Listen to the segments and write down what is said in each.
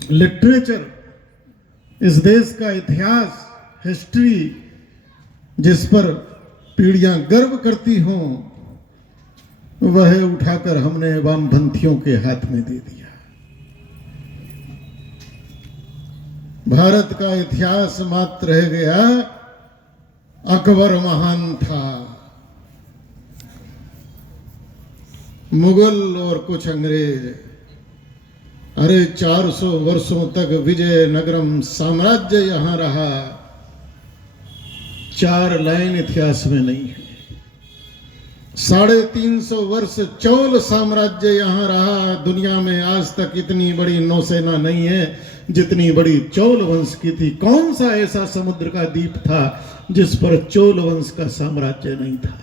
Literature, इस देश का इतिहास, हिस्ट्री, जिस पर पीढ़ियां गर्व करती हों, वह उठाकर हमने वामपंथियों के हाथ में दे दिया। भारत का इतिहास मात्र रह गया अकबर महान था, मुगल और कुछ अंग्रेज। अरे 400 वर्षों तक विजयनगरम साम्राज्य यहां रहा, 4 लाइन इतिहास में नहीं है। 350 वर्ष चोल साम्राज्य यहां रहा। दुनिया में आज तक इतनी बड़ी नौसेना नहीं है जितनी बड़ी चोल वंश की थी। कौन सा ऐसा समुद्र का द्वीप था जिस पर चोल वंश का साम्राज्य नहीं था?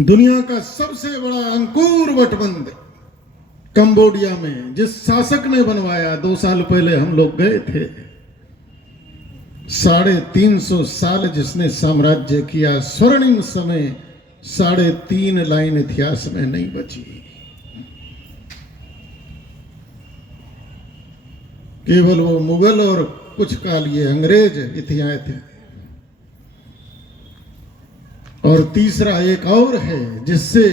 दुनिया का सबसे बड़ा अंकुर वटबंध कंबोडिया में जिस शासक ने बनवाया, 2 साल पहले हम लोग गए थे। 350 साल जिसने साम्राज्य किया, स्वर्णिम समय 3.5 लाइन इतिहास में नहीं बची। केवल वो मुगल और कुछ काल ये अंग्रेज इतिहास थे। और तीसरा एक और है जिससे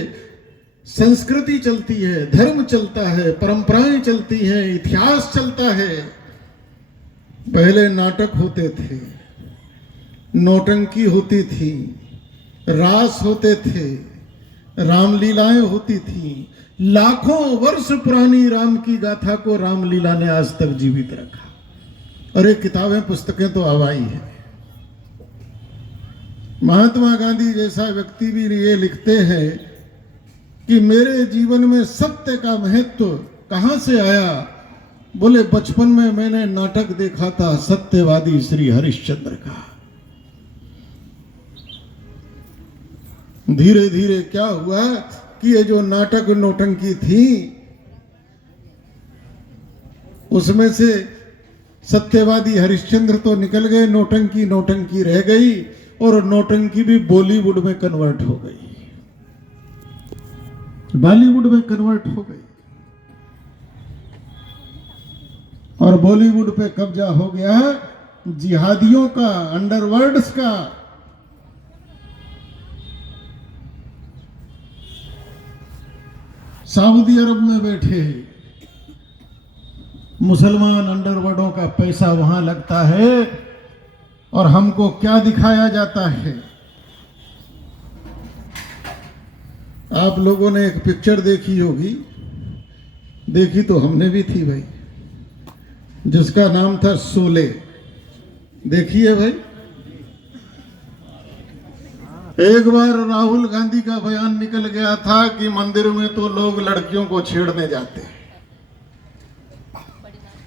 संस्कृति चलती है, धर्म चलता है, परंपराएं चलती हैं, इतिहास चलता है। पहले नाटक होते थे, नौटंकी होती थी, रास होते थे, रामलीलाएं होती थी। लाखों वर्ष पुरानी राम की गाथा को रामलीला ने आज तक जीवित रखा। अरे किताबें पुस्तकें तो हवाई है। महात्मा गांधी जैसा व्यक्ति भी ये लिखते हैं कि मेरे जीवन में सत्य का महत्व कहां से आया? बोले बचपन में मैंने नाटक देखा था सत्यवादी श्री हरिश्चंद्र का। धीरे धीरे क्या हुआ कि ये जो नाटक नौटंकी थी उसमें से सत्यवादी हरिश्चंद्र तो निकल गए, नौटंकी नौटंकी रह गई और नौटंकी भी बॉलीवुड में कन्वर्ट हो गई, बॉलीवुड में कन्वर्ट हो गई। और बॉलीवुड पे कब्जा हो गया जिहादियों का, अंडरवर्ल्ड्स का। सऊदी अरब में बैठे मुसलमान अंडरवर्ल्डों का पैसा वहां लगता है और हमको क्या दिखाया जाता है? आप लोगों ने एक पिक्चर देखी होगी, देखी तो हमने भी थी भाई, जिसका नाम था शोले। देखिए भाई, एक बार राहुल गांधी का बयान निकल गया था कि मंदिर में तो लोग लड़कियों को छेड़ने जाते हैं।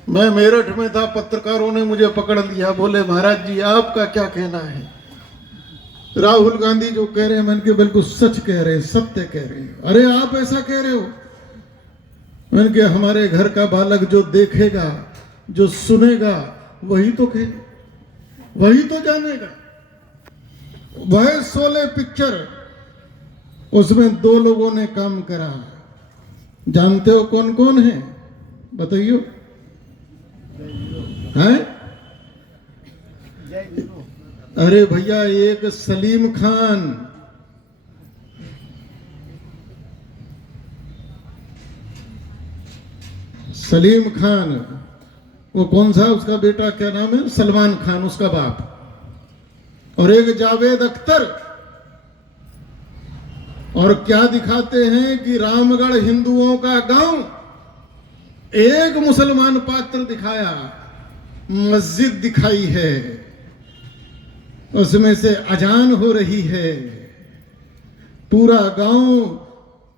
मैं मेरठ में था, पत्रकारों ने मुझे पकड़ लिया, बोले महाराज जी आपका क्या कहना है? राहुल गांधी जो कह रहे हैं मैंने कहा बिल्कुल सच कह रहे हैं, सत्य कह रहे हैं। अरे आप ऐसा कह रहे हो? मैंने कहा हमारे घर का बालक जो देखेगा, जो सुनेगा, वही तो कहे, वही तो जानेगा। वह शोले पिक्चर, उसमें 2 लोगों ने काम करा। जानते हो कौन कौन है? बताइयो। हैं? अरे भैया, एक सलीम खान, सलीम खान, वो कौन सा उसका बेटा, क्या नाम है? सलमान खान, उसका बाप। और एक जावेद अख्तर। और क्या दिखाते हैं कि रामगढ़ हिंदुओं का गांव। एक मुसलमान पात्र दिखाया, मस्जिद दिखाई है, उसमें से अजान हो रही है। पूरा गांव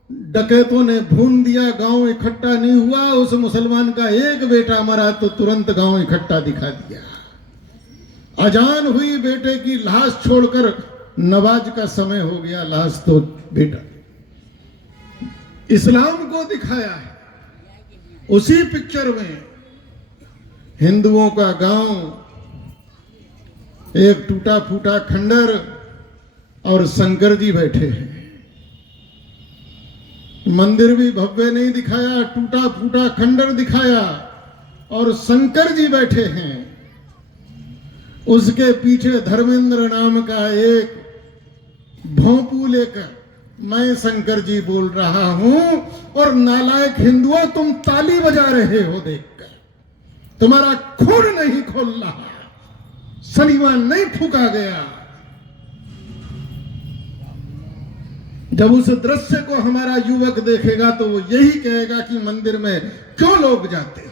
डकैतों ने भून दिया, गांव इकट्ठा नहीं हुआ। उस मुसलमान का एक बेटा मरा तो तुरंत गांव इकट्ठा दिखा दिया। अजान हुई, बेटे की लाश छोड़कर नमाज का समय हो गया, लाश तो बेटा। इस्लाम को दिखाया है उसी पिक्चर में। हिंदुओं का गांव, एक टूटा फूटा खंडर और शंकर जी बैठे हैं। मंदिर भी भव्य नहीं दिखाया, टूटा फूटा खंडर दिखाया, और शंकर जी बैठे हैं। उसके पीछे धर्मेंद्र नाम का एक भोंपू लेकर मैं शंकर जी बोल रहा हूं, और नालायक हिंदुओं तुम ताली बजा रहे हो देखकर। तुम्हारा खून नहीं खोल रहा, शनिवार नहीं फूका गया। जब उस दृश्य को हमारा युवक देखेगा तो वो यही कहेगा कि मंदिर में क्यों लोग जाते हैं।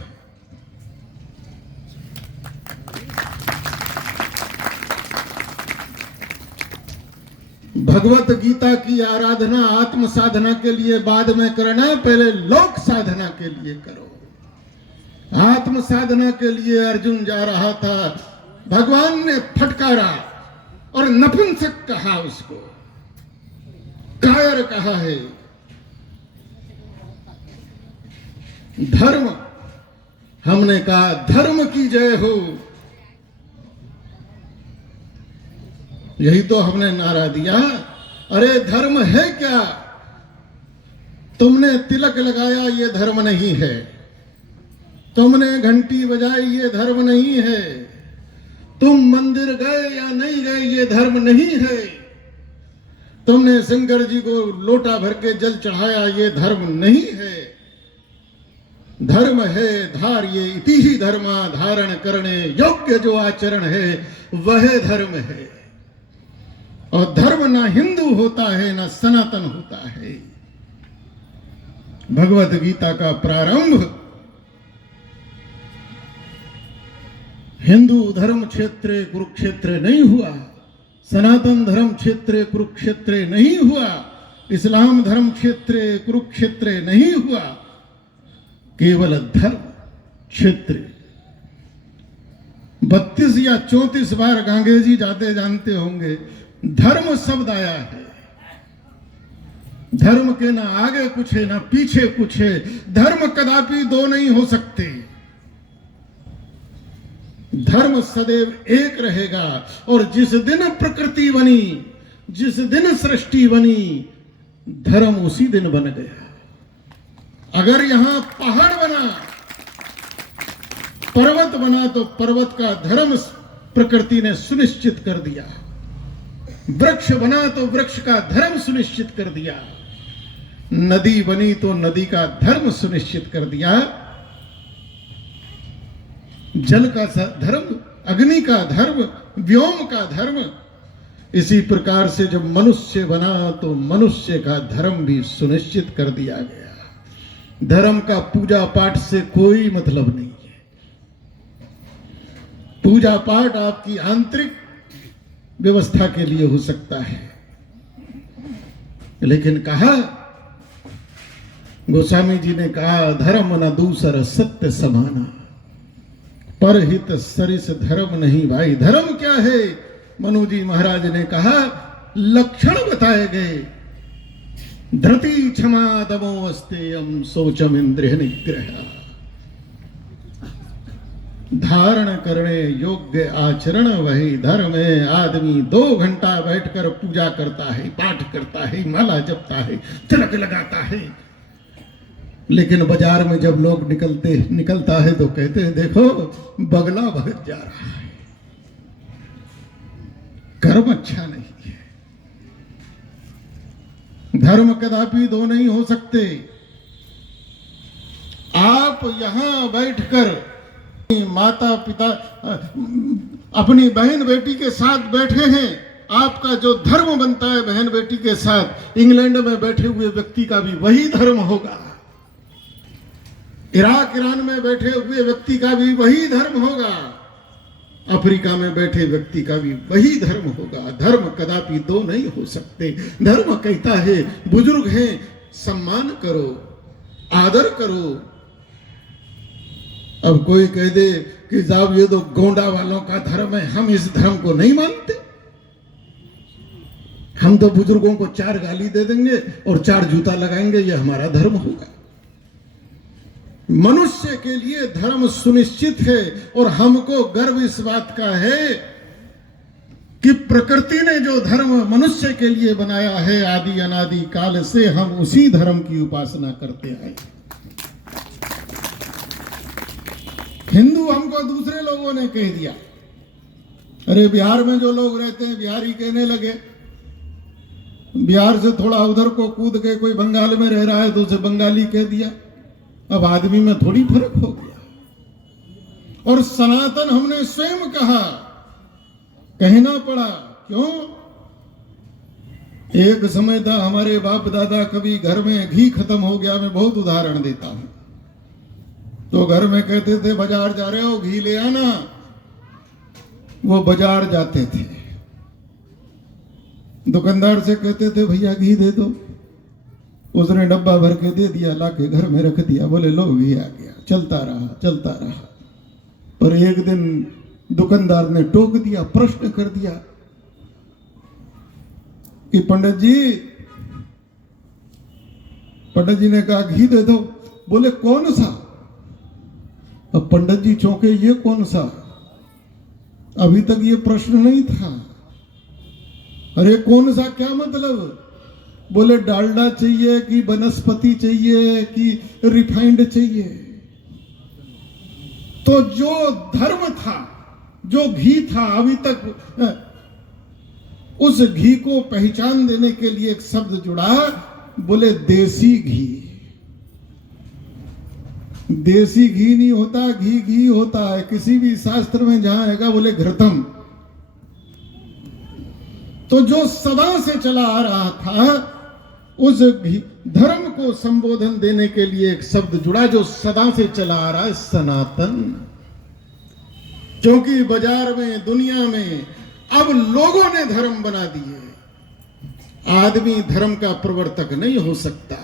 भगवत गीता की आराधना आत्म साधना के लिए बाद में करना, पहले लोक साधना के लिए करो। आत्म साधना के लिए अर्जुन जा रहा था, भगवान ने फटकारा और नपुंसक कहा, उसको कायर कहा है। धर्म, हमने कहा धर्म की जय हो, यही तो हमने नारा दिया। अरे धर्म है क्या? तुमने तिलक लगाया ये धर्म नहीं है, तुमने घंटी बजाई ये धर्म नहीं है, तुम मंदिर गए या नहीं गए ये धर्म नहीं है, तुमने शंकर जी को लोटा भर के जल चढ़ाया ये धर्म नहीं है। धर्म है धार्य इति ही धर्मा, धारण करने योग्य जो आचरण है वह धर्म है। और धर्म ना हिंदू होता है ना सनातन होता है। भगवत गीता का प्रारंभ हिंदू धर्म क्षेत्र कुरुक्षेत्र नहीं हुआ, सनातन धर्म क्षेत्र कुरुक्षेत्र नहीं हुआ, इस्लाम धर्म क्षेत्र कुरुक्षेत्र नहीं हुआ, केवल धर्म क्षेत्र। 32 या 34 बार गांगे जी जाते जानते होंगे धर्म शब्द आया है। धर्म के ना आगे कुछ है ना पीछे कुछ है। धर्म कदापि दो नहीं हो सकते। धर्म सदैव एक रहेगा। और जिस दिन प्रकृति बनी, जिस दिन सृष्टि बनी, धर्म उसी दिन बन गया। अगर यहां पहाड़ बना, पर्वत बना, तो पर्वत का धर्म प्रकृति ने सुनिश्चित कर दिया। वृक्ष बना तो वृक्ष का धर्म सुनिश्चित कर दिया। नदी बनी तो नदी का धर्म सुनिश्चित कर दिया। जल का धर्म, अग्नि का धर्म, व्योम का धर्म। इसी प्रकार से जब मनुष्य बना तो मनुष्य का धर्म भी सुनिश्चित कर दिया गया। धर्म का पूजा पाठ से कोई मतलब नहीं है। पूजा पाठ आपकी आंतरिक व्यवस्था के लिए हो सकता है, लेकिन कहा गोस्वामी जी ने कहा, धर्म न दूसर सत्य समाना, परहित सरिस धर्म नहीं भाई। धर्म क्या है? मनु जी महाराज ने कहा, लक्षण बताए गए। धृति क्षमा दमो अस्तेयम शौचम इंद्रिय निग्रह, धारण करने योग्य आचरण वही धर्म है। आदमी 2 घंटा बैठकर पूजा करता है, पाठ करता है, माला जपता है, तिलक लगाता है, लेकिन बाजार में जब लोग निकलता है तो कहते हैं देखो बगला भगत जा रहा है। कर्म अच्छा नहीं है। धर्म कदापि दो नहीं हो सकते। आप यहां बैठकर माता पिता अपनी बहन बेटी के साथ बैठे हैं, आपका जो धर्म बनता है बहन बेटी के साथ, इंग्लैंड में बैठे हुए व्यक्ति का भी वही धर्म होगा। इराक ईरान में बैठे हुए व्यक्ति का भी वही धर्म होगा। अफ्रीका में बैठे व्यक्ति का भी वही धर्म होगा। धर्म कदापि दो नहीं हो सकते। धर्म कहता है बुजुर्ग हैं सम्मान करो, आदर करो। अब कोई कह दे कि साहब ये तो गोंडा वालों का धर्म है, हम इस धर्म को नहीं मानते, हम तो बुजुर्गों को 4 गाली दे देंगे और 4 जूता लगाएंगे, ये हमारा धर्म होगा। मनुष्य के लिए धर्म सुनिश्चित है। और हमको गर्व इस बात का है कि प्रकृति ने जो धर्म मनुष्य के लिए बनाया है, आदि अनादि काल से हम उसी धर्म की उपासना करते आए। हिंदू हमको दूसरे लोगों ने कह दिया। अरे बिहार में जो लोग रहते हैं बिहारी कहने लगे, बिहार से थोड़ा उधर को कूद के कोई बंगाल में रह रहा है तो उसे बंगाली कह दिया। अब आदमी में थोड़ी फर्क हो गया। और सनातन हमने स्वयं कहा, कहना पड़ा। क्यों? एक समय था हमारे बाप दादा, कभी घर में घी खत्म हो गया, मैं बहुत उदाहरण देता हूं, तो घर में कहते थे बाजार जा रहे हो घी ले आना। वो बाजार जाते थे, दुकानदार से कहते थे भैया घी दे दो, उसने डब्बा भर के दे दिया, लाके घर में रख दिया, बोले लो घी आ गया। चलता रहा। पर एक दिन दुकानदार ने टोक दिया, प्रश्न कर दिया कि पंडित जी ने कहा घी दे दो। बोले कौन सा? अब पंडित जी चौंके, ये कौन सा? अभी तक ये प्रश्न नहीं था। अरे कौन सा क्या मतलब? बोले डालडा चाहिए कि वनस्पति चाहिए कि रिफाइंड चाहिए? तो जो धर्म था, जो घी था, अभी तक उस घी को पहचान देने के लिए एक शब्द जुड़ा, बोले देसी घी। देसी घी नहीं होता, घी होता है। किसी भी शास्त्र में जहां आएगा बोले घृतम। तो जो सदा से चला आ रहा था, उस धर्म को संबोधन देने के लिए एक शब्द जुड़ा जो सदा से चला आ रहा है, सनातन। क्योंकि बाजार में, दुनिया में अब लोगों ने धर्म बना दिए। आदमी धर्म का प्रवर्तक नहीं हो सकता।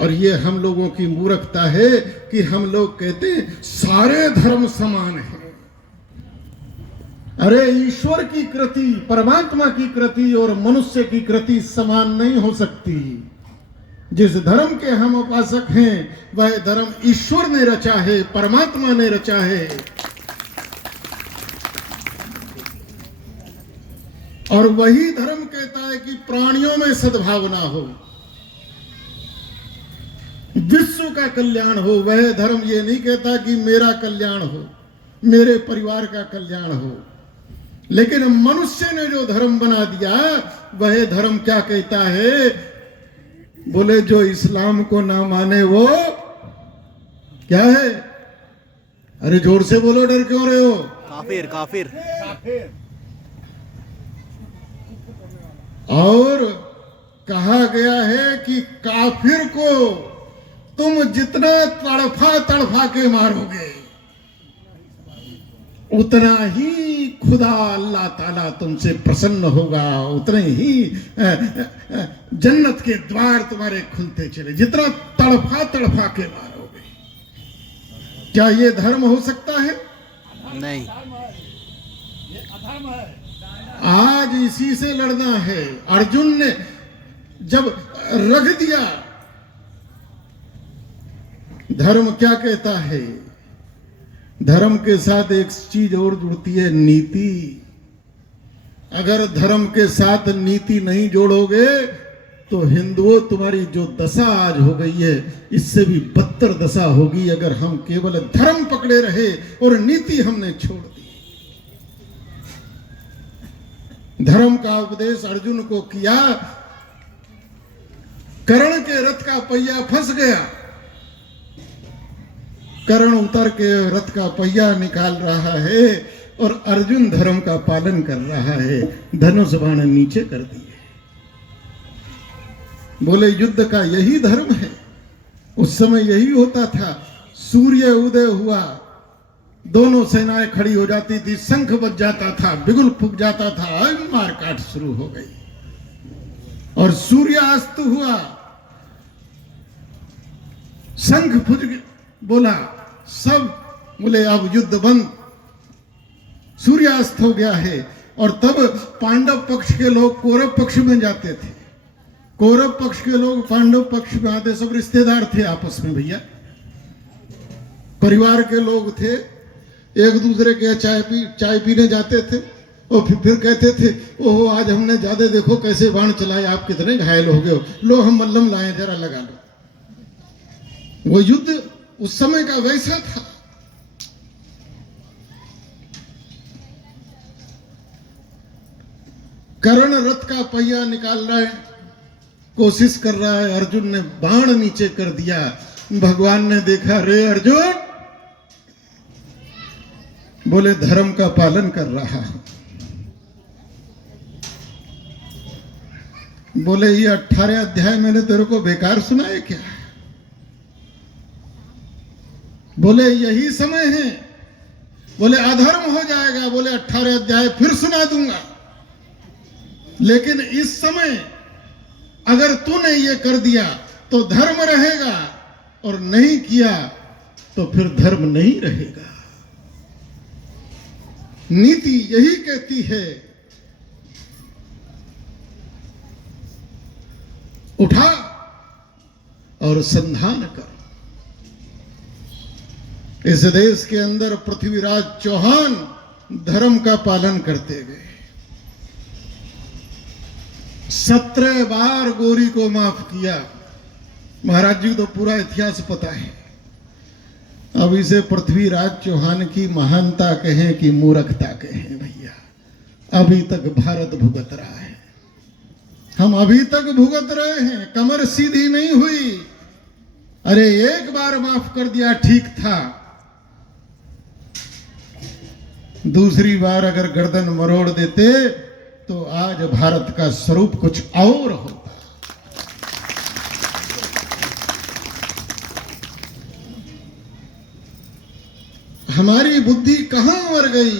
और ये हम लोगों की मूर्खता है कि हम लोग कहते हैं सारे धर्म समान हैं। अरे ईश्वर की कृति, परमात्मा की कृति और मनुष्य की कृति समान नहीं हो सकती। जिस धर्म के हम उपासक हैं, वह धर्म ईश्वर ने रचा है, परमात्मा ने रचा है। और वही धर्म कहता है कि प्राणियों में सद्भावना हो, विश्व का कल्याण हो। वह धर्म ये नहीं कहता कि मेरा कल्याण हो, मेरे परिवार का कल्याण हो। लेकिन मनुष्य ने जो धर्म बना दिया, वह धर्म क्या कहता है? बोले जो इस्लाम को ना माने वो क्या है? अरे जोर से बोलो, डर क्यों रहे हो? काफिर। और कहा गया है कि काफिर को तुम जितना तड़फा के मारोगे, उतना ही खुदा अल्लाह ताला तुमसे प्रसन्न होगा, उतने ही जन्नत के द्वार तुम्हारे खुलते चले, जितना तड़फा के मारोगे। क्या ये धर्म हो सकता है? नहीं। आज इसी से लड़ना है। अर्जुन ने जब रख दिया, धर्म क्या कहता है? धर्म के साथ एक चीज और जुड़ती है, नीति। अगर धर्म के साथ नीति नहीं जोड़ोगे तो हिंदुओं, तुम्हारी जो दशा आज हो गई है, इससे भी बदतर दशा होगी अगर हम केवल धर्म पकड़े रहे और नीति हमने छोड़ दी। धर्म का उपदेश अर्जुन को किया, कर्ण के रथ का पहिया फंस गया, कर्ण उतर के रथ का पहिया निकाल रहा है और अर्जुन धर्म का पालन कर रहा है। धनुष बाण नीचे कर दिए। बोले युद्ध का यही धर्म है। उस समय यही होता था। सूर्य उदय हुआ, दोनों सेनाएं खड़ी हो जाती थी, शंख बज जाता था, बिगुल फूक जाता था, मारकाट शुरू हो गई। और सूर्यास्त हुआ, शंख बोला, सब बोले अब युद्ध बंद, सूर्यास्त हो गया है। और तब पांडव पक्ष के लोग कौरव पक्ष में जाते थे, कौरव पक्ष के लोग पांडव पक्ष में आते। सब रिश्तेदार थे आपस में, भैया परिवार के लोग थे। एक दूसरे के चाय पीने जाते थे और फिर कहते थे, ओहो आज हमने ज्यादा देखो कैसे बाण चलाए, आप कितने घायल हो गए हो, लो हम मल्लम लाए जरा लगा लो। वो युद्ध उस समय का वैसा था। कर्ण रथ का पहिया निकाल रहा है, कोशिश कर रहा है, अर्जुन ने बाण नीचे कर दिया। भगवान ने देखा, रे अर्जुन, बोले धर्म का पालन कर रहा हूं। बोले ये 18 अध्याय मैंने तेरे को बेकार सुनाए क्या? बोले यही समय है। बोले अधर्म हो जाएगा। बोले 18 अध्याय फिर सुना दूंगा, लेकिन इस समय अगर तूने ये कर दिया तो धर्म रहेगा, और नहीं किया तो फिर धर्म नहीं रहेगा। नीति यही कहती है, उठा और संधान कर। इस देश के अंदर पृथ्वीराज चौहान धर्म का पालन करते गए। 17 बार गोरी को माफ किया। महाराज जी को तो पूरा इतिहास पता है। अब इसे पृथ्वीराज चौहान की महानता कहें कि मूर्खता कहें, भैया अभी तक भारत भुगत रहा है। हम अभी तक भुगत रहे हैं, कमर सीधी नहीं हुई। अरे एक बार माफ कर दिया ठीक था, दूसरी बार अगर गर्दन मरोड़ देते तो आज भारत का स्वरूप कुछ और होता। हमारी बुद्धि कहां मर गई,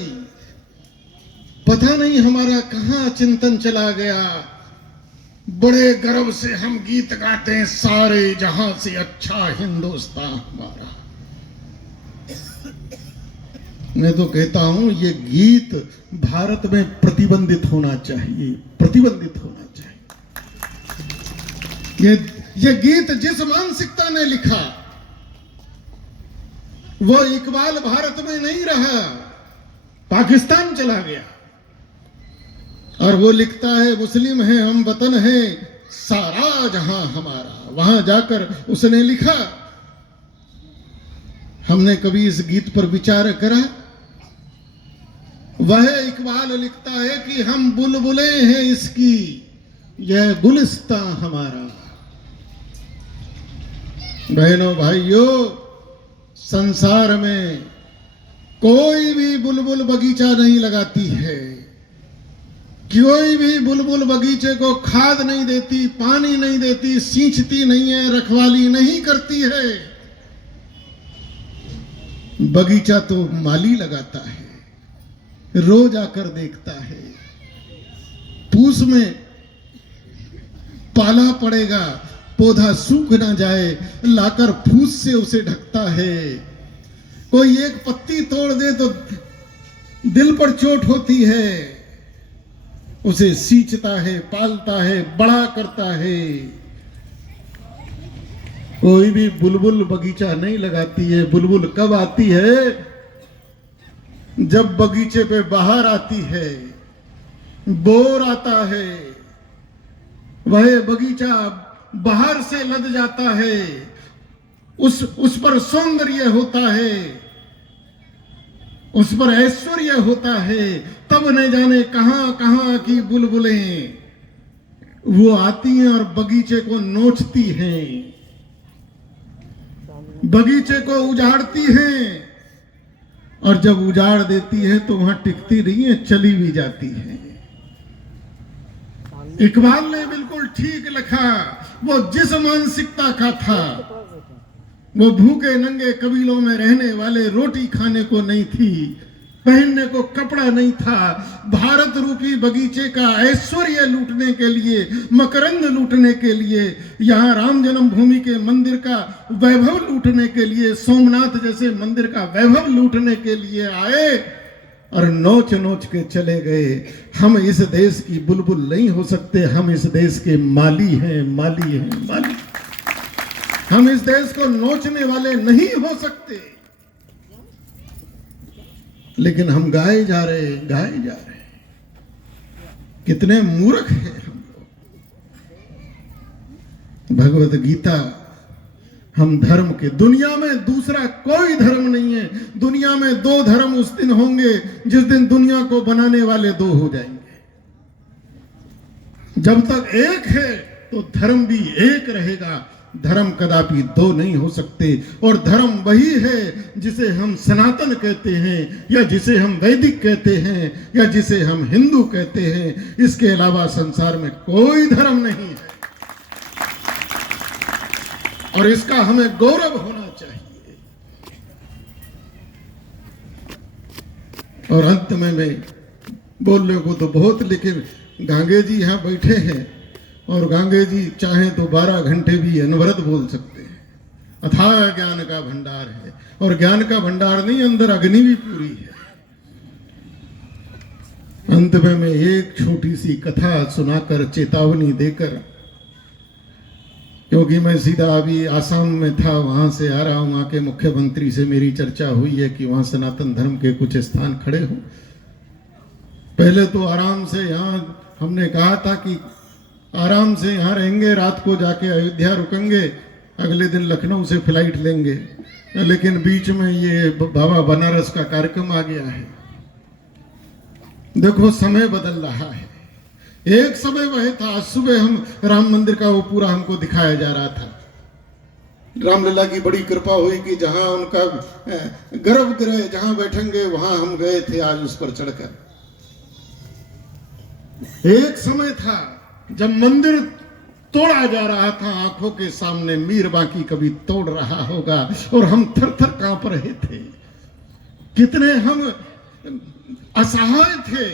पता नहीं हमारा कहां चिंतन चला गया। बड़े गर्व से हम गीत गाते हैं, सारे जहां से अच्छा हिंदुस्तान हमारा। मैं तो कहता हूं ये गीत भारत में प्रतिबंधित होना चाहिए, प्रतिबंधित होना चाहिए। ये गीत जिस मानसिकता ने लिखा वो इकबाल भारत में नहीं रहा, पाकिस्तान चला गया। और वो लिखता है, मुस्लिम है हम, वतन है सारा जहां हमारा। वहां जाकर उसने लिखा, हमने कभी इस गीत पर विचार करा? वह इकबाल लिखता है कि हम बुलबुले हैं इसकी, यह गुलिस्तां हमारा। बहनों भाइयों, संसार में कोई भी बुलबुल बगीचा नहीं लगाती है, कोई भी बुलबुल बगीचे को खाद नहीं देती, पानी नहीं देती, सींचती नहीं है, रखवाली नहीं करती है। बगीचा तो माली लगाता है, रोज आकर देखता है। पूस में पाला पड़ेगा, पौधा सूख ना जाए, लाकर फूस से उसे ढकता है। कोई एक पत्ती तोड़ दे तो दिल पर चोट होती है, उसे सींचता है, पालता है, बड़ा करता है। कोई भी बुलबुल बगीचा नहीं लगाती है। बुलबुल कब आती है? जब बगीचे पे बाहर आती है, बोर आता है, वह बगीचा बाहर से लद जाता है, उस पर सौंदर्य होता है, उस पर ऐश्वर्य होता है। तब न जाने कहां कहां की बुलबुलें वो आती हैं और बगीचे को नोचती हैं, बगीचे को उजाड़ती हैं, और जब उजाड़ देती है तो वहां टिकती नहीं है, चली भी जाती है। इकबाल ने बिल्कुल ठीक लिखा। वो जिस मानसिकता का था, वो भूखे नंगे कबीलों में रहने वाले, रोटी खाने को नहीं थी, पहनने को कपड़ा नहीं था, भारत रूपी बगीचे का ऐश्वर्य लूटने के लिए, मकरंद लूटने के लिए, यहाँ राम जन्मभूमि के मंदिर का वैभव लूटने के लिए, सोमनाथ जैसे मंदिर का वैभव लूटने के लिए आए और नोच नोच के चले गए। हम इस देश की बुलबुल नहीं हो सकते, हम इस देश के माली हैं, माली हैं, माली। हम इस देश को नोचने वाले नहीं हो सकते। लेकिन हम गाए जा रहे। कितने मूर्ख हैं हम लोग। भगवत गीता, हम धर्म के, दुनिया में दूसरा कोई धर्म नहीं है। दुनिया में दो धर्म उस दिन होंगे जिस दिन दुनिया को बनाने वाले दो हो जाएंगे। जब तक एक है तो धर्म भी एक रहेगा। धर्म कदापि दो नहीं हो सकते। और धर्म वही है जिसे हम सनातन कहते हैं, या जिसे हम वैदिक कहते हैं, या जिसे हम हिंदू कहते हैं। इसके अलावा संसार में कोई धर्म नहीं है, और इसका हमें गौरव होना चाहिए। और अंत में मैं बोलने को तो बहुत, लेकिन गांगे जी यहां बैठे हैं, और गांगे जी चाहे तो 12 घंटे भी अनवरत बोल सकते हैं। अथाह ज्ञान का भंडार है, और ज्ञान का भंडार नहीं, अंदर अग्नि भी पूरी है। अंत में मैं एक छोटी सी कथा सुनाकर, चेतावनी देकर, क्योंकि मैं सीधा अभी आसाम में था, वहां से आ रहा हूं। वहां के मुख्यमंत्री से मेरी चर्चा हुई है कि वहां सनातन धर्म के कुछ स्थान खड़े हों। पहले तो आराम से यहाँ हमने कहा था कि आराम से यहाँ रहेंगे, रात को जाके अयोध्या रुकेंगे, अगले दिन लखनऊ से फ्लाइट लेंगे। लेकिन बीच में ये बाबा बनारस का कार्यक्रम आ गया है। देखो समय बदल रहा है। एक समय वह था, आज सुबह हम राम मंदिर का वो पूरा हमको दिखाया जा रहा था। रामलला की बड़ी कृपा हुई कि जहां उनका गर्भगृह, जहां बैठेंगे वहां हम गए थे आज उस पर चढ़कर। एक समय था जब मंदिर तोड़ा जा रहा था आंखों के सामने, मीर बाकी कभी तोड़ रहा होगा, और हम थर थर कांप रहे थे। कितने हम असहाय थे,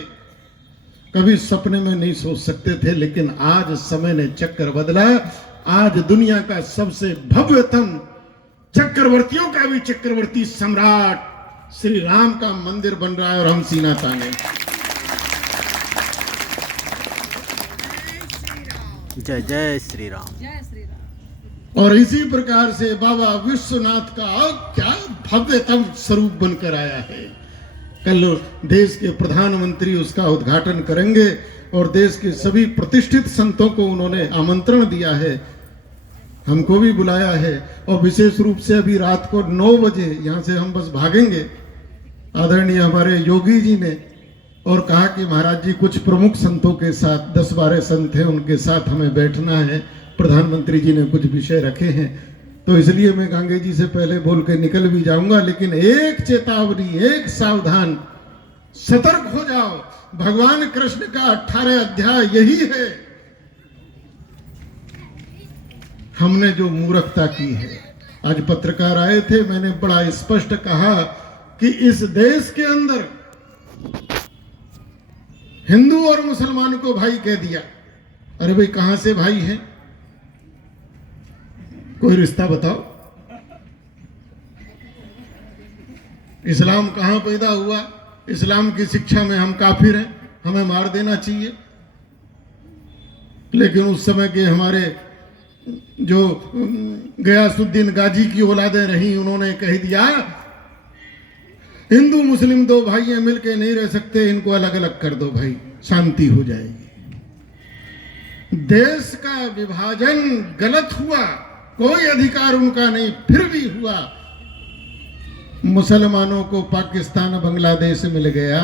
कभी सपने में नहीं सोच सकते थे। लेकिन आज समय ने चक्कर बदला। आज दुनिया का सबसे भव्यतम, चक्रवर्तियों का भी चक्रवर्ती सम्राट श्री राम का मंदिर बन रहा है, और हम सीना ताने। जय जय श्री राम। और इसी प्रकार से बाबा विश्वनाथ का क्या भव्यतम स्वरूप बनकर आया है। कल देश के प्रधानमंत्री उसका उद्घाटन करेंगे, और देश के सभी प्रतिष्ठित संतों को उन्होंने आमंत्रण दिया है, हमको भी बुलाया है। और विशेष रूप से अभी रात को 9 बजे यहाँ से हम बस भागेंगे, आदरणीय हमारे योगी जी ने और कहा कि महाराज जी कुछ प्रमुख संतों के साथ, 10-12 संत हैं, उनके साथ हमें बैठना है। प्रधानमंत्री जी ने कुछ विषय रखे हैं, तो इसलिए मैं गांगे जी से पहले बोल के निकल भी जाऊंगा। लेकिन एक चेतावनी, एक सावधान, सतर्क हो जाओ। भगवान कृष्ण का 18 अध्याय यही है। हमने जो मूर्खता की है, आज पत्रकार आए थे, मैंने बड़ा स्पष्ट कहा कि इस देश के अंदर हिंदू और मुसलमान को भाई कह दिया। अरे भाई कहां से भाई हैं? कोई रिश्ता बताओ। इस्लाम कहां पैदा हुआ? इस्लाम की शिक्षा में हम काफिर हैं, हमें मार देना चाहिए। लेकिन उस समय के हमारे जो गयासुद्दीन गाजी की औलादें रही, उन्होंने कह दिया हिंदू मुस्लिम 2 भाई हैं, मिलके नहीं रह सकते, इनको अलग अलग कर दो भाई, शांति हो जाएगी। देश का विभाजन गलत हुआ, कोई अधिकार उनका नहीं, फिर भी हुआ। मुसलमानों को पाकिस्तान बांग्लादेश मिल गया,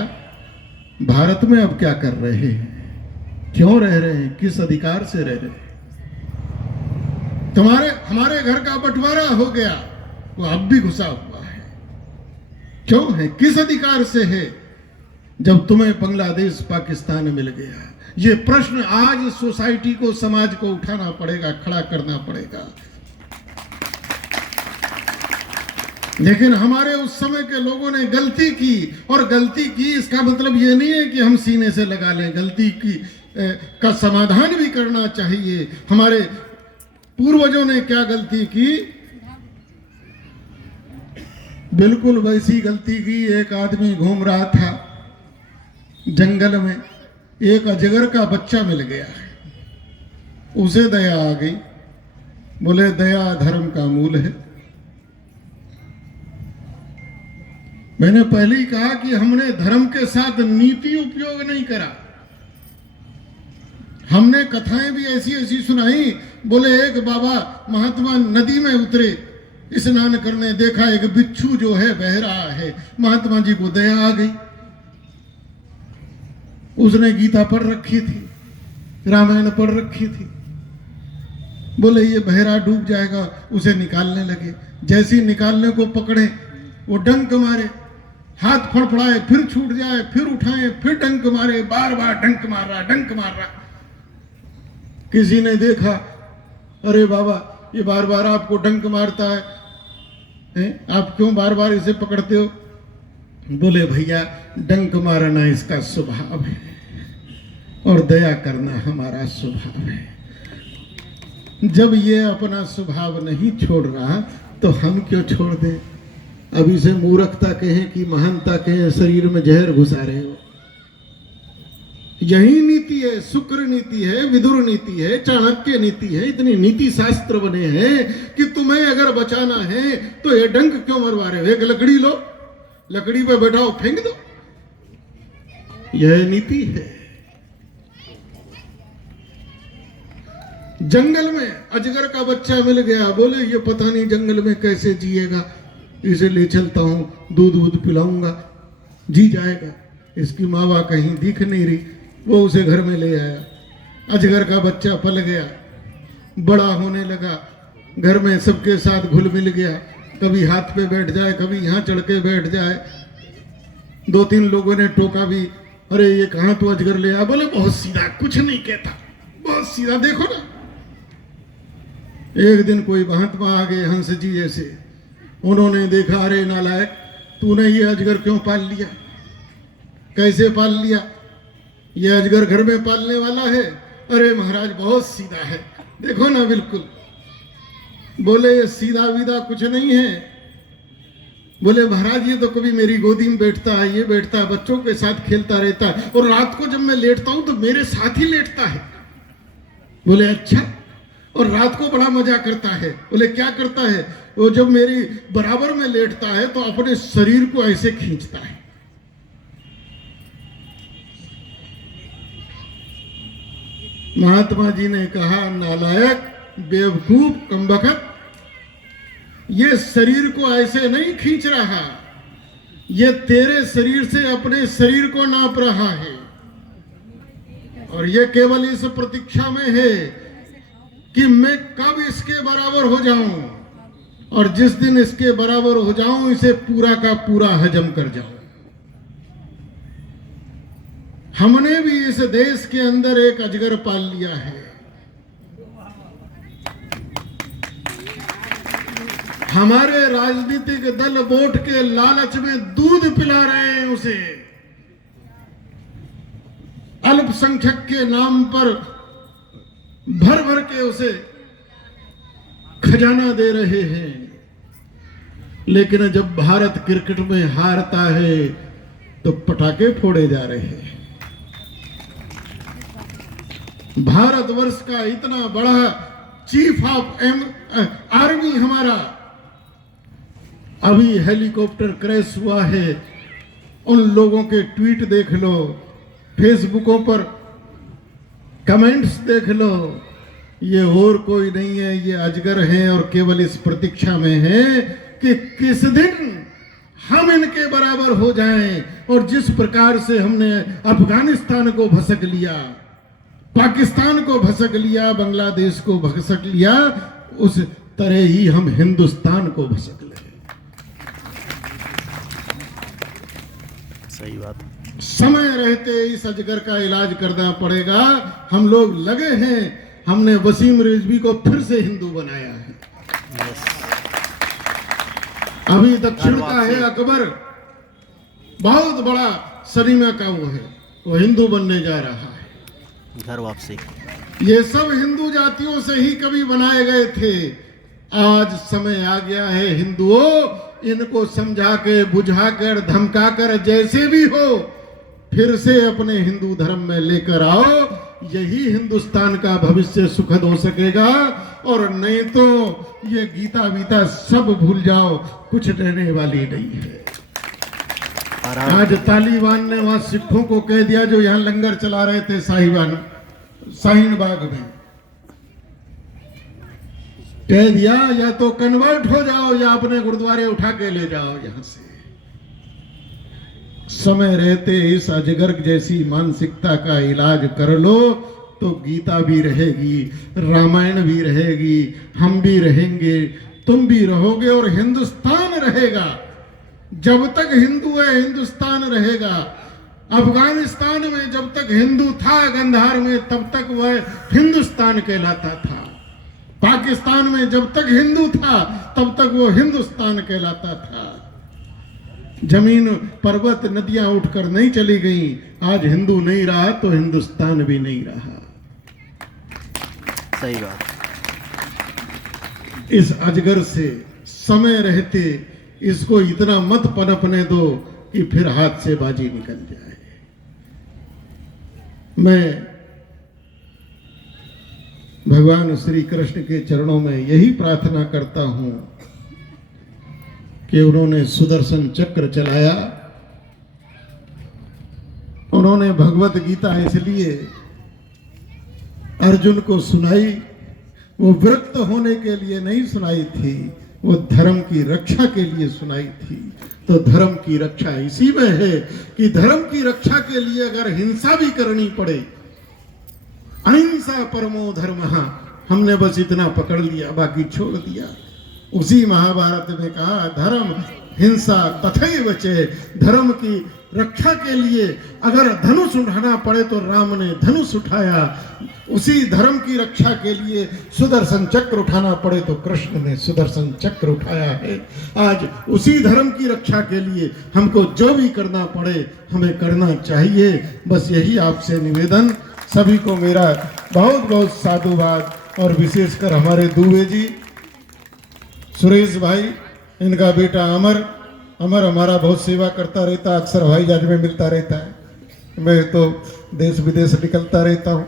भारत में अब क्या कर रहे हैं? क्यों रह रहे हैं? किस अधिकार से रह रहे हैं? हमारे घर का बंटवारा हो गया, वो अब भी घुसा हुआ है। क्यों है? किस अधिकार से है जब तुम्हें बांग्लादेश पाकिस्तान मिल गया? ये प्रश्न आज सोसाइटी को, समाज को उठाना पड़ेगा, खड़ा करना पड़ेगा। लेकिन हमारे उस समय के लोगों ने गलती की, और गलती की इसका मतलब ये नहीं है कि हम सीने से लगा लें। गलती की का समाधान भी करना चाहिए। हमारे पूर्वजों ने क्या गलती की, बिल्कुल वैसी गलती की। एक आदमी घूम रहा था जंगल में, एक अजगर का बच्चा मिल गया, उसे दया आ गई। बोले दया धर्म का मूल है। मैंने पहले ही कहा कि हमने धर्म के साथ नीति उपयोग नहीं करा। हमने कथाएं भी ऐसी ऐसी सुनाई। बोले एक बाबा महात्मा नदी में उतरे स्नान करने, देखा एक बिच्छू जो है बह रहा है। महात्मा जी को दया आ गई। उसने गीता पढ़ रखी थी, रामायण पढ़ रखी थी। बोले ये बहरा डूब जाएगा, उसे निकालने लगे। जैसे ही निकालने को पकड़े, वो डंक मारे, हाथ फड़फड़ाए, फिर छूट जाए, फिर उठाए, फिर डंक मारे, बार बार डंक मार रहा, डंक मार रहा। किसी ने देखा, अरे बाबा ये बार बार आपको डंक मारता है, आप क्यों बार बार इसे पकड़ते हो? बोले भैया डंक मारना इसका स्वभाव है और दया करना हमारा स्वभाव है। जब ये अपना स्वभाव नहीं छोड़ रहा तो हम क्यों छोड़ दें? अब इसे मूर्खता कहें कि महानता कहें, शरीर में जहर घुसा रहे हो। यही नीति है, शुक्र नीति है, विदुर नीति है, चाणक्य नीति है। इतनी नीति शास्त्र बने हैं कि तुम्हें अगर बचाना है तो ये डंक क्यों मरवा रहे हो? एक लकड़ी लो, लकड़ी पे बैठाओ, फेंक दो। यह नीति है। जंगल में अजगर का बच्चा मिल गया। बोले ये पता नहीं जंगल में कैसे जिएगा, इसे ले चलता हूं, दूध दूध पिलाऊंगा, जी जाएगा। इसकी माँ कहीं दिख नहीं रही, वो उसे घर में ले आया। अजगर का बच्चा पल गया, बड़ा होने लगा, घर में सबके साथ घुल मिल गया। कभी हाथ पे बैठ जाए, कभी यहाँ चढ़ के बैठ जाए। 2-3 लोगों ने टोका भी, अरे ये कहाँ तो अजगर ले आया? बोले बहुत सीधा, कुछ नहीं कहता, बहुत सीधा, देखो ना। एक दिन कोई महात्मा आ गए हंस जी जैसे, उन्होंने देखा, अरे नालायक तूने ये अजगर क्यों पाल लिया? कैसे पाल लिया? ये अजगर घर में पालने वाला है? अरे महाराज बहुत सीधा है, देखो ना बिल्कुल। बोले ये सीधा विधा कुछ नहीं है। बोले महाराज ये तो कभी मेरी गोदी में बैठता है, ये बैठता है, बच्चों के साथ खेलता रहता है, और रात को जब मैं लेटता हूं तो मेरे साथ ही लेटता है। बोले अच्छा, और रात को बड़ा मजा करता है। बोले क्या करता है? वो जब मेरी बराबर में लेटता है तो अपने शरीर को ऐसे खींचता है। महात्मा जी ने कहा, नालायक, बेवकूफ, कमबख्त, ये शरीर को ऐसे नहीं खींच रहा, ये तेरे शरीर से अपने शरीर को नाप रहा है, और ये केवल इस प्रतीक्षा में है कि मैं कब इसके बराबर हो जाऊं, और जिस दिन इसके बराबर हो जाऊं इसे पूरा का पूरा हजम कर जाऊं। हमने भी इस देश के अंदर एक अजगर पाल लिया है। हमारे राजनीतिक दल वोट के लालच में दूध पिला रहे हैं उसे, अल्पसंख्यक के नाम पर भर भर के उसे खजाना दे रहे हैं। लेकिन जब भारत क्रिकेट में हारता है तो पटाखे फोड़े जा रहे हैं। भारतवर्ष का इतना बड़ा चीफ ऑफ आर्मी हमारा, अभी हेलीकॉप्टर क्रैश हुआ है, उन लोगों के ट्वीट देख लो, फेसबुकों पर कमेंट्स देख लो। ये और कोई नहीं है, ये अजगर हैं, और केवल इस प्रतीक्षा में है कि किस दिन हम इनके बराबर हो जाएं। और जिस प्रकार से हमने अफगानिस्तान को भसक लिया, पाकिस्तान को भसक लिया, बांग्लादेश को भसक लिया, उस तरह ही हम हिंदुस्तान को भसक ले। सही बात। समय रहते इस अजगर का इलाज करना पड़ेगा। हम लोग लगे हैं, हमने वसीम रिजवी को फिर से हिंदू बनाया है। अभी दक्षिण का है अकबर, बहुत बड़ा सरीमा का वो है, वो हिंदू बनने जा रहा है। घर वापसी। ये सब हिंदू जातियों से ही कभी बनाए गए थे। आज समय आ गया है हिंदुओं, इनको समझा के, बुझा कर, धमका कर, जैसे भी हो फिर से अपने हिंदू धर्म में लेकर आओ। यही हिंदुस्तान का भविष्य सुखद हो सकेगा। और नहीं तो ये गीता वीता सब भूल जाओ, कुछ रहने वाली नहीं है। हर आज तालिबान ने वहां सिखों को कह दिया जो यहाँ लंगर चला रहे थे शाहीन बाग में, कह दिया या तो कन्वर्ट हो जाओ या अपने गुरुद्वारे उठा के ले जाओ यहां से। समय रहते इस अजगर जैसी मानसिकता का इलाज कर लो तो गीता भी रहेगी, रामायण भी रहेगी, हम भी रहेंगे, तुम भी रहोगे और हिंदुस्तान रहेगा। जब तक हिंदू है हिंदुस्तान रहेगा। अफगानिस्तान में जब तक हिंदू था गंधार में तब तक वह हिंदुस्तान कहलाता था। पाकिस्तान में जब तक हिंदू था तब तक वो हिंदुस्तान कहलाता था। जमीन पर्वत नदियां उठकर नहीं चली गई। आज हिंदू नहीं रहा तो हिंदुस्तान भी नहीं रहा। सही बात। इस अजगर से समय रहते इसको इतना मत पनपने दो कि फिर हाथ से बाजी निकल जाए। मैं भगवान श्री कृष्ण के चरणों में यही प्रार्थना करता हूं कि उन्होंने सुदर्शन चक्र चलाया, उन्होंने भगवत गीता इसलिए अर्जुन को सुनाई, वो विरक्त होने के लिए नहीं सुनाई थी, वो धर्म की रक्षा के लिए सुनाई थी। तो धर्म की रक्षा इसी में है कि धर्म की रक्षा के लिए अगर हिंसा भी करनी पड़े, अहिंसा परमो धर्मः, हमने बस इतना पकड़ लिया, बाकी छोड़ दिया। उसी महाभारत में कहा धर्म हिंसा तथैव चे, धर्म की रक्षा के लिए अगर धनुष उठाना पड़े तो राम ने धनुष उठाया। उसी धर्म की रक्षा के लिए सुदर्शन चक्र उठाना पड़े तो कृष्ण ने सुदर्शन चक्र उठाया है। आज उसी धर्म की रक्षा के लिए हमको जो भी करना पड़े हमें करना चाहिए। बस यही आपसे निवेदन। सभी को मेरा बहुत बहुत साधुवाद और विशेषकर हमारे दुबे जी, सुरेश भाई, इनका बेटा अमर हमारा बहुत सेवा करता रहता, अक्सर हवाई जहाज में मिलता रहता है। मैं तो देश विदेश निकलता रहता हूँ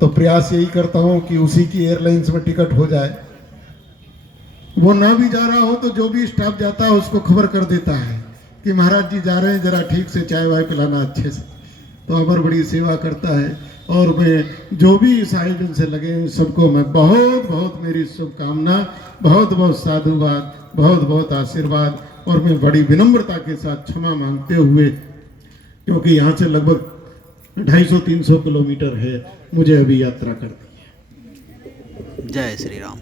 तो प्रयास यही करता हूँ कि उसी की एयरलाइंस में टिकट हो जाए। वो ना भी जा रहा हो तो जो भी स्टाफ जाता है उसको खबर कर देता है कि महाराज जी जा रहे हैं, जरा ठीक से चाय वाय पिलाना अच्छे से। तो अमर बड़ी सेवा करता है और मैं जो भी इस आयोजन से लगे हैं सबको मैं बहुत बहुत मेरी शुभकामना, बहुत बहुत साधुवाद, बहुत बहुत आशीर्वाद। और मैं बड़ी विनम्रता के साथ क्षमा मांगते हुए, क्योंकि यहाँ से लगभग 250-300 किलोमीटर है, मुझे अभी यात्रा करनी है। जय श्री राम।